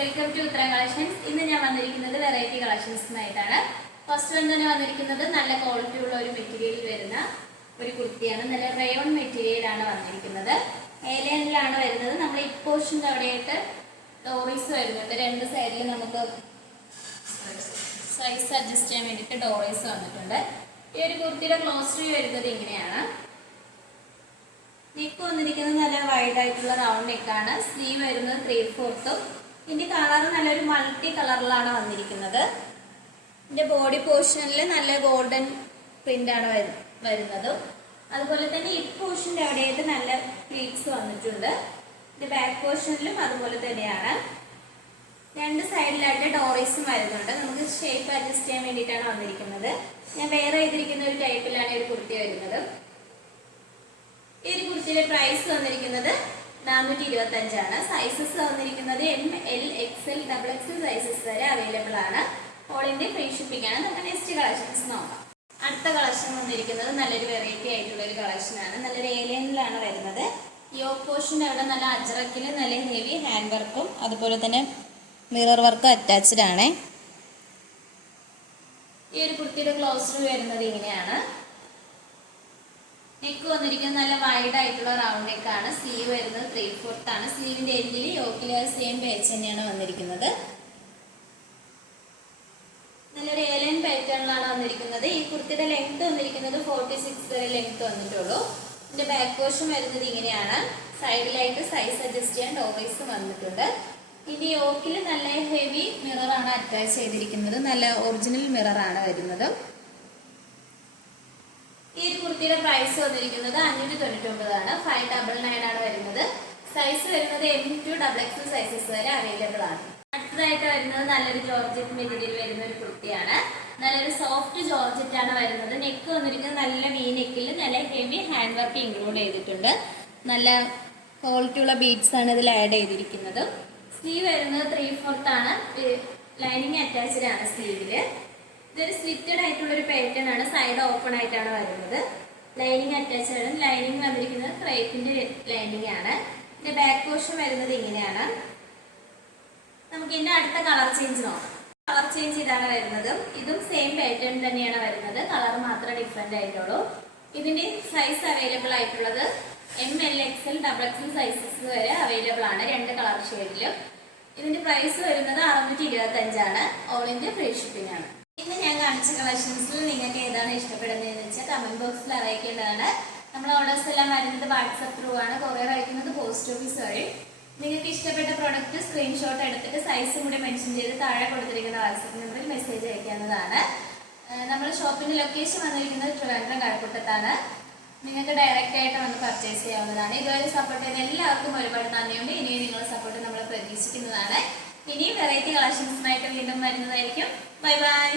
Welcome to Uttara collections. ഇന്ന് ഞാൻ വന്നിരിക്കുന്നത് വെറൈറ്റി കളക്ഷൻസുമായിട്ടാണ്. ഫസ്റ്റ് വൺ തന്നെ വന്നിരിക്കുന്നത് നല്ല ക്വാളിറ്റി ഉള്ള ഒരു മെറ്റീരിയലിൽ വരുന്ന ഒരു കുർത്തിയാണ്. നല്ല റയോൺ മെറ്റീരിയലാണ് വന്നിരിക്കുന്നത്. ഏലിയനിലാണ് വരുന്നത്. നമ്മൾ ഈ പോർഷൻ്റെ അവിടെയായിട്ട് ഡോറീസ് വരുന്നുണ്ട്. രണ്ട് സൈഡിൽ നമുക്ക് സൈസ് അഡ്ജസ്റ്റ് ചെയ്യാൻ വേണ്ടിയിട്ട് ഡോറീസ് വന്നിട്ടുണ്ട്. ഈ ഒരു കുർത്തിയുടെ ക്ലോസ് വ്യൂ വരുന്നത് ഇങ്ങനെയാണ്. നെക്ക് വന്നിരിക്കുന്നത് നല്ല വൈഡ് ആയിട്ടുള്ള റൗണ്ട് നെക്കാണ്. സ്ലീവ് വരുന്നത് 3/4. ഇതിന്റെ കളർ നല്ലൊരു മൾട്ടി കളറിലാണ് വന്നിരിക്കുന്നത്. ഇതിന്റെ ബോഡി പോർഷനിൽ നല്ല ഗോൾഡൻ പ്രിന്റ് ആണ് വരുന്നത്. അതുപോലെ തന്നെ ഈ പോർഷന്റെ അവിടെയായിട്ട് നല്ല പ്ലീറ്റ്സ് വന്നിട്ടുണ്ട്. ഇതിന്റെ ബാക്ക് പോർഷനിലും അതുപോലെ തന്നെയാണ്. രണ്ട് സൈഡിലായിട്ട് ഡോറീസും വരുന്നുണ്ട്. നമുക്ക് ഷേപ്പ് അഡ്ജസ്റ്റ് ചെയ്യാൻ വേണ്ടിയിട്ടാണ് വന്നിരിക്കുന്നത്. ഞാൻ വേറെ ചെയ്തിരിക്കുന്ന ഒരു ടൈപ്പിലാണ് ഒരു കുർത്തി വരുന്നത്. ഈ ഒരു കുർത്തിയുടെ പ്രൈസ് വന്നിരിക്കുന്നത് 425 ആണ്. സൈസസ് വന്നിരിക്കുന്നത് ML XL XXL സൈസസ് വരെ അവൈലബിൾ ആണ്. ഓൾ ഇന്ത്യ ഫ്രീ ഷിപ്പിംഗ് ആണ്. നമുക്ക് നെക്സ്റ്റ് കളക്ഷൻസ് നോക്കാം. അടുത്ത കളക്ഷൻ വന്നിരിക്കുന്നത് നല്ലൊരു വെറൈറ്റി ആയിട്ടുള്ള ഒരു കളക്ഷനാണ്. നല്ലൊരു ഏലിയനിലാണ് വരുന്നത്. യോക്ക് പോർഷൻ അവിടെ നല്ല അജറക്കിൽ നല്ല ഹെവി ഹാൻഡ് വർക്കും അതുപോലെ തന്നെ മിറർ വർക്കും അറ്റാച്ച്ഡ് ആണ്. ഈ ഒരു കുർത്തിയുടെ ക്ലോസ് വരുന്നത് ഇങ്ങനെയാണ്. നെക്ക് വന്നിരിക്കുന്നത് നല്ല വൈഡ് ആയിട്ടുള്ള റൗണ്ട് നെക്കാണ്. സ്ലീവ് വരുന്നത് 3/4 ആണ്. സ്ലീവിന്റെ എൻഡിൽ യോക്കിൽ സെയിം പേച്ച് തന്നെയാണ് വന്നിരിക്കുന്നത്. നല്ലൊരു ഏലിയൻ പാറ്റേണിലാണ് വന്നിരിക്കുന്നത്. ഈ കുർത്തിയുടെ ലെങ്ത് വന്നിരിക്കുന്നത് 46 വരെ ലെങ്ത് വന്നിട്ടുള്ളൂ. ഇതിന്റെ ബാക്ക് പോർഷൻ വരുന്നത് ഇങ്ങനെയാണ്. സൈഡിലായിട്ട് സൈസ് അഡ്ജസ്റ്റ് ചെയ്യാൻ ഡോറീസ് വന്നിട്ടുണ്ട്. ഇനി യോക്കിൽ നല്ല ഹെവി മിറർ ആണ് അറ്റാച്ച് ചെയ്തിരിക്കുന്നത്. നല്ല ഒറിജിനൽ മിറർ ആണ് വരുന്നത്. ഈ ഒരു കുർത്തിയുടെ പ്രൈസ് വന്നിരിക്കുന്നത് 599 ആണ്. 599 ആണ് വരുന്നത്. സൈസ് വരുന്നത് M2XXL സൈസസ് വരെ അവൈലബിൾ ആണ്. അടുത്തതായിട്ട് വരുന്നത് നല്ലൊരു ജോർജറ്റ് മെറ്റീരിയൽ വരുന്ന ഒരു കുർത്തിയാണ്. നല്ലൊരു സോഫ്റ്റ് ജോർജറ്റ് ആണ് വരുന്നത്. നെക്ക് വന്നിരിക്കുന്നത് നല്ല വി നെക്കിൽ നല്ല ഹെവി ഹാൻഡ് വർക്ക് ഇൻക്ലൂഡ് ചെയ്തിട്ടുണ്ട്. നല്ല ക്വാളിറ്റി ഉള്ള ബീഡ്സ് ആണ് ഇതിൽ ആഡ് ചെയ്തിരിക്കുന്നത്. സ്ലീവ് വരുന്നത് 3/4 ആണ്. ലൈനിങ് അറ്റാച്ച്ഡ് ആണ് സ്ലീവില്. ഇതൊരു സ്ലിറ്റഡ് ആയിട്ടുള്ള ഒരു പാറ്റേൺ ആണ്. സൈഡ് ഓപ്പൺ ആയിട്ടാണ് വരുന്നത്. ലൈനിങ് അറ്റാച്ച്ഡ് ആണ്. ലൈനിങ് വന്നിരിക്കുന്നത് ക്രേപ്പിന്റെ ലൈനിങ് ആണ്. ഇതിന്റെ ബാക്ക് പോർഷൻ വരുന്നത് ഇങ്ങനെയാണ്. നമുക്ക് ഇതിന്റെ അടുത്ത കളർ ചേഞ്ച് നോക്കാം. കളർ ചേഞ്ച് ഇതാണ് വരുന്നത്. ഇതും സെയിം പാറ്റേൺ തന്നെയാണ് വരുന്നത്. കളർ മാത്രമേ ഡിഫറെന്റ് ആയിട്ടുള്ളൂ. ഇതിന്റെ സൈസ് അവൈലബിൾ ആയിട്ടുള്ളത് ML XL XXL സൈസസ് വരെ അവൈലബിൾ ആണ്. രണ്ട് കളർ ഷെയ്ഡിലും. ഇതിന്റെ പ്രൈസ് വരുന്നത് 625 ആണ്. ഓൾ ഇന്ത്യ ഫ്രീ ഷിപ്പിംഗ് ആണ്. ഇന്ന് ഞാൻ കാണിച്ച കളക്ഷൻസിൽ നിങ്ങൾക്ക് ഏതാണ് ഇഷ്ടപ്പെടുന്നതെന്ന് വെച്ചാൽ കമന്റ് ബോക്സിൽ അറിയിക്കേണ്ടതാണ്. നമ്മൾ ഓർഡേഴ്സ് എല്ലാം വരുന്നത് വാട്സപ്പ് ത്രൂ ആണ്. കൊറിയർ അയക്കുന്നത് പോസ്റ്റ് ഓഫീസ് വഴി. നിങ്ങൾക്ക് ഇഷ്ടപ്പെട്ട പ്രോഡക്റ്റ് സ്ക്രീൻഷോട്ട് എടുത്തിട്ട് സൈസും കൂടി മെൻഷൻ ചെയ്ത് താഴെ കൊടുത്തിരിക്കുന്ന വാട്സപ്പ് നമ്പറിൽ മെസ്സേജ് അയക്കാവുന്നതാണ്. നമ്മുടെ ഷോപ്പിന്റെ ലൊക്കേഷൻ വന്നിരിക്കുന്നത് ട്രിവാൻഡ്രം കഴക്കൂട്ടത്താണ്. നിങ്ങൾക്ക് ഡയറക്റ്റ് ആയിട്ട് വന്ന് പർച്ചേസ് ചെയ്യാവുന്നതാണ്. ഇതുവരെ സപ്പോർട്ട് ചെയ്ത എല്ലാവർക്കും ഒരുപാട് നന്ദിയുണ്ട്. ഇനിയും നിങ്ങളുടെ സപ്പോർട്ട് നമ്മൾ പ്രതീക്ഷിക്കുന്നതാണ്. ഇനിയും വെറൈറ്റി കളക്ഷൻസുമായിട്ട് വീണ്ടും വരുന്നതായിരിക്കും. Bye bye.